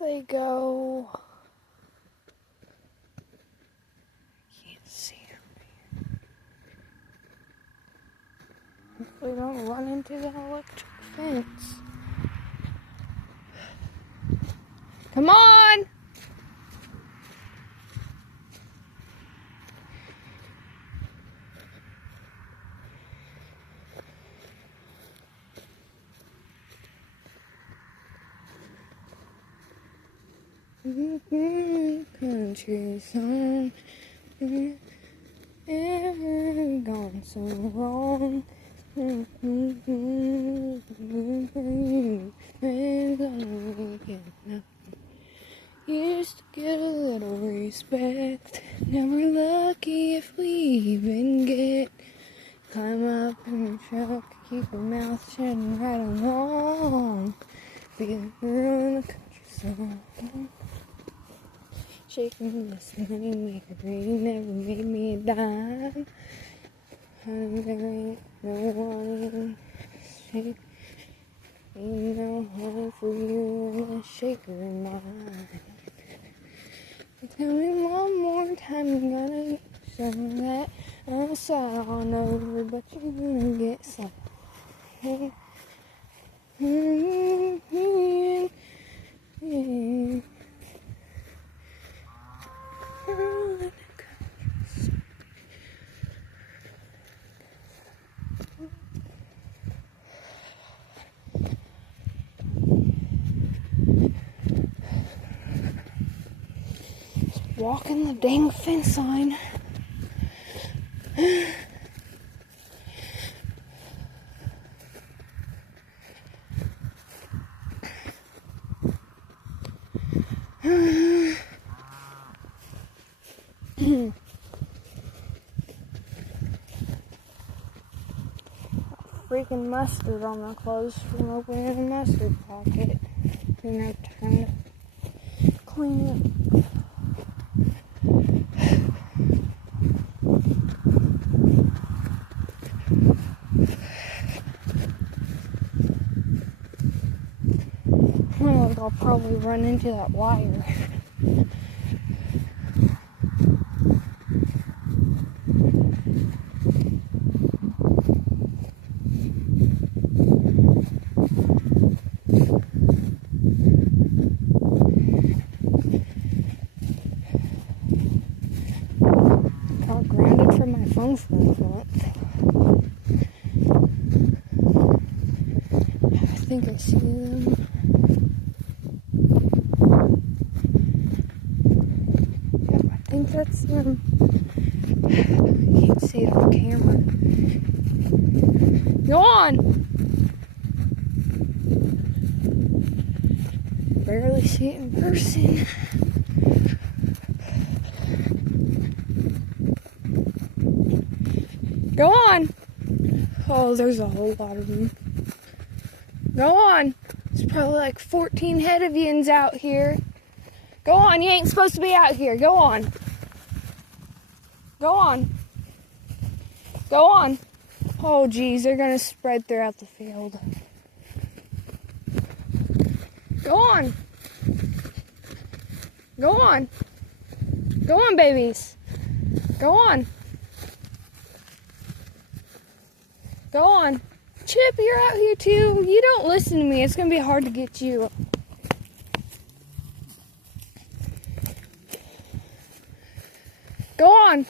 they go? Can't see them. Hopefully don't run into that electric fence. Come on! Country song, gone so wrong. Used to get a little respect, never lucky if we even get. Climb up in your truck, keep your mouth shut and ride along. Be a girl in the country song. Shaking this money, make it rain, never made me a dime. There ain't no one shake, ain't no honey for you in a shaker in mine. Tell me one more time, you're gonna get some of that. I'm sorry on over, but you're gonna get some. Hey. Walking the dang fence line. Freaking mustard on my clothes from opening the mustard pocket. Didn't have time to clean it. Oh, I'll probably run into that wire. Got grounded from my phone for a month. I think I see them. Yep, I think that's them. You can't see it on camera. Go on! Barely see it in person. Go on! Oh, there's a whole lot of them. Go on! There's probably like 14 head of yins out here. Go on, you ain't supposed to be out here. Go on. Go on. Go on. Oh, geez, they're gonna spread throughout the field. Go on. Go on. Go on, babies. Go on. Go on. Chip, you're out here too. You don't listen to me. It's going to be hard to get you. Go on.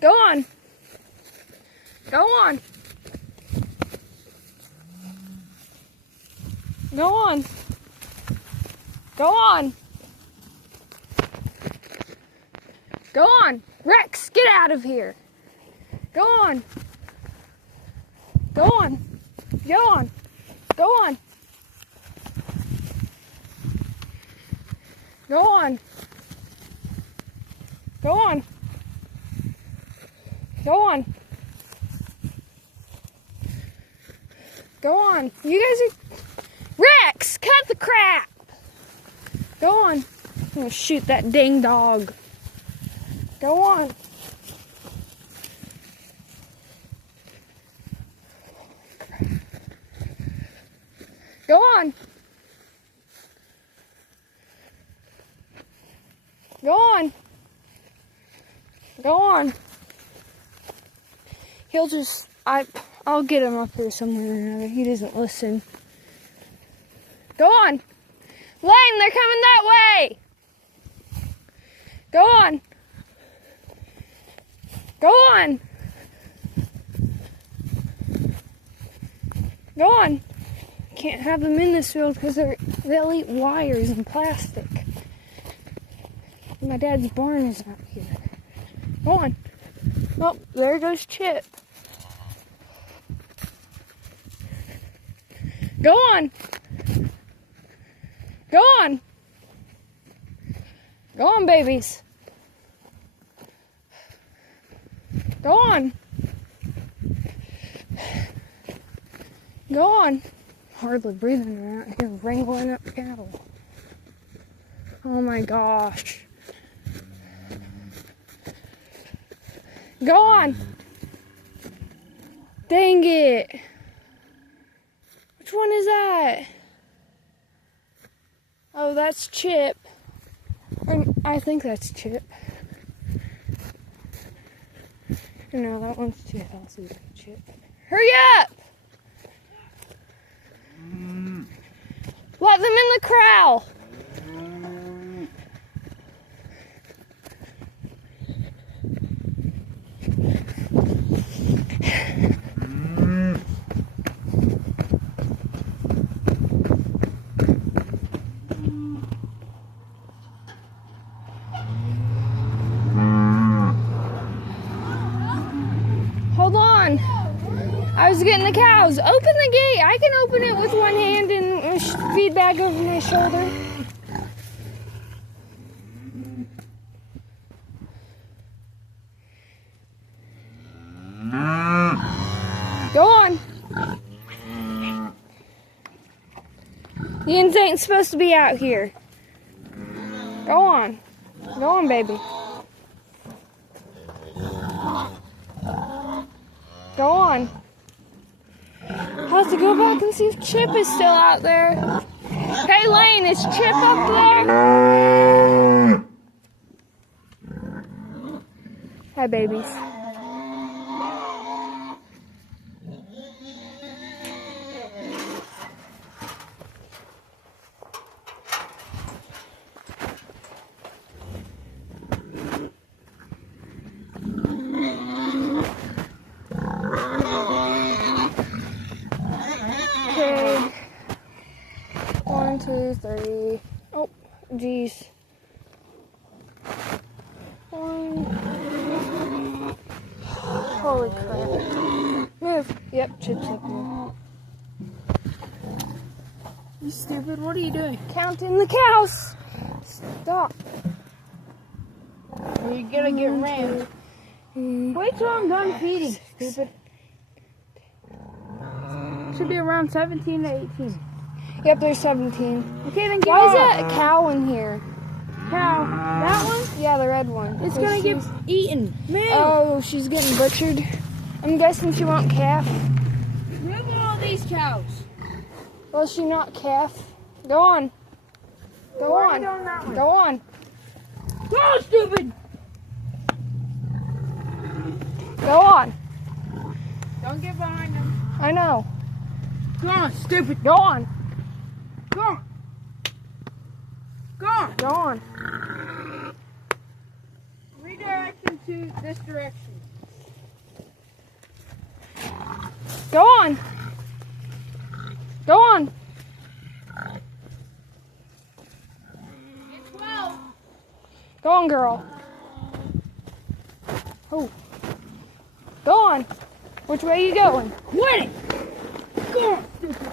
Go on. Go on. Go on. Go on. Go on. Rex, get out of here. Go on. Go on. Go on. Go on. Go on. Go on. Go on. Go on. You guys are... Rex, cut the crap. Go on. I'm gonna shoot that dang dog. Go on. Go on. Go on. He'll just, I'll get him up here somewhere or another. He doesn't listen. Go on. Lane, they're coming that way. Go on. Go on. Go on. Can't have them in this field because they'll eat wires and plastic. My dad's barn is out here. Go on. Oh, there goes Chip. Go on. Go on. Go on, babies. Go on. Go on. Hardly breathing around here, wrangling up cattle. Oh my gosh. Go on. Dang it. Which one is that? Oh, that's Chip. I think that's Chip. No, that one's too healthy to be Chip. Hurry up! Let them in the corral. Hold on. I was getting the cows. Open the gate. I can open it with one hand and feed back over my shoulder. Go on. The ends ain't supposed to be out here. Go on. Go on, baby. Go on. I'll have to go back and see if Chip is still out there. Hey, Lane, is Chip up there? Hi, babies. Okay. 1, 2, 3. Oh, geez. 1. Holy crap. Move. Yep, Chip's up here. You stupid, what are you doing? Counting the cows. Stop. You're gonna get rammed. Wait till I'm done feeding, stupid. Should be around 17 to 18. Yep, there's 17. Okay, then get Why is off. that a cow in here? Cow. That one? Yeah, the red one. It's 'Cause gonna get she's- eaten. Move! Oh, she's getting butchered. I'm guessing she won't calf. Move all these cows. Will she not calf? Go on. Go Where are on. you going that way? Go on. Go, stupid! Go on. Don't get behind them. I know. Go on, stupid. Go on. Go on. Go on. Go on. Redirection to this direction. Go on. Go on. Get 12. Go on, girl. Oh. Go on. Which way are you going? Quit it! Go on, stupid.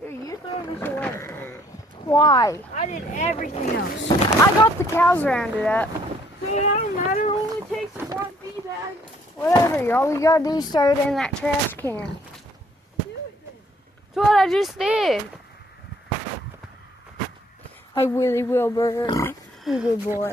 Here, you throw this away. Why? I did everything else. I got the cows rounded up. Dude, that don't matter. It only takes one feed bag. Whatever. All you gotta do is throw it in that trash can. Do it then. That's what I just did. Like Willie Wilbur. a good boy.